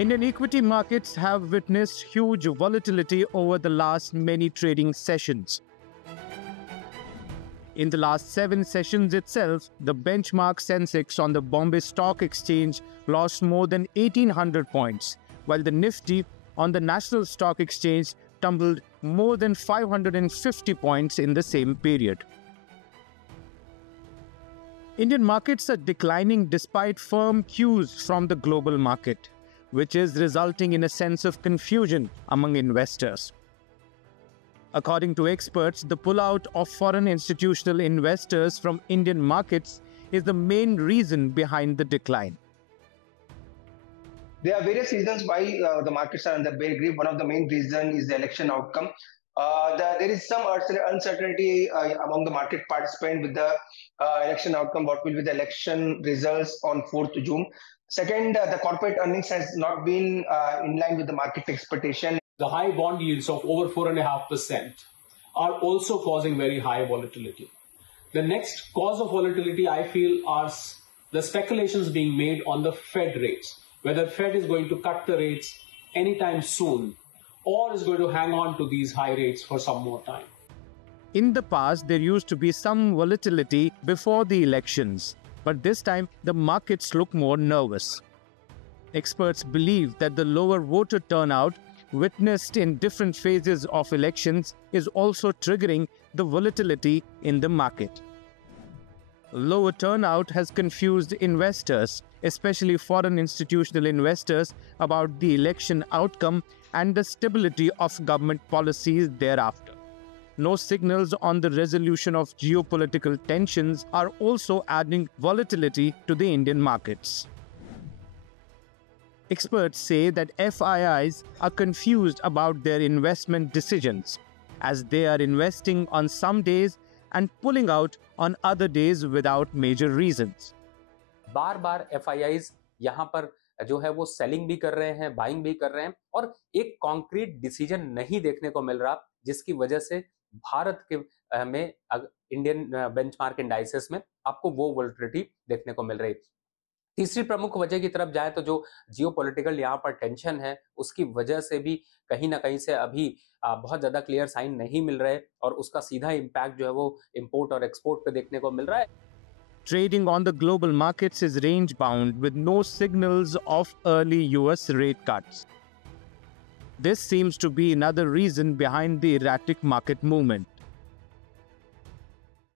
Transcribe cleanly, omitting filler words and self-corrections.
Indian equity markets have witnessed huge volatility over the last many trading sessions. In the last 7 sessions itself, the benchmark Sensex on the Bombay Stock Exchange lost more than 1800 points, while the Nifty on the National Stock Exchange tumbled more than 550 points in the same period. Indian markets are declining despite firm cues from the global market, which is resulting in a sense of confusion among investors. According to experts, the pullout of foreign institutional investors from Indian markets is the main reason behind the decline. There are various reasons why the markets are under bear grip. One of the main reasons is the election outcome. There is some uncertainty among the market participants with the election outcome. What will be the election results on 4th June? Second, the corporate earnings has not been in line with the market expectation. The high bond yields of over 4.5% are also causing very high volatility. The next cause of volatility, I feel, are the speculations being made on the Fed rates, whether Fed is going to cut the rates anytime soon or is going to hang on to these high rates for some more time. In the past, there used to be some volatility before the elections, but this time the markets look more nervous. Experts believe that the lower voter turnout witnessed in different phases of elections is also triggering the volatility in the market. Lower turnout has confused investors, especially foreign institutional investors, about the election outcome and the stability of government policies thereafter. No signals on the resolution of geopolitical tensions are also adding volatility to the Indian markets. Experts say that FIIs are confused about their investment decisions, as they are investing on some days and pulling out on other days without major reasons. Bar bar FIIs यहाँ पर जो है वो selling भी कर रहे हैं, buying भी कर रहे हैं और एक कॉन्क्रीट डिसीजन नहीं देखने को मिल रहा, जिसकी वजह से भारत के में इंडियन बेंचमार्क इंडाइसेस में आपको वो वोलेटिलिटी देखने को मिल रही। तीसरी प्रमुख वजह की तरफ जाए तो जो जियोपॉलिटिकल यहाँ पर टेंशन है, उसकी वजह से भी कहीं ना कहीं से अभी बहुत ज्यादा क्लियर साइन नहीं मिल रहे और उसका सीधा इम्पैक्ट जो है वो इंपोर्ट और एक्सपोर्ट पे देखने को मिल रहा है। Trading on the global markets is range-bound with no signals of early US rate cuts. This seems to be another reason behind the erratic market movement.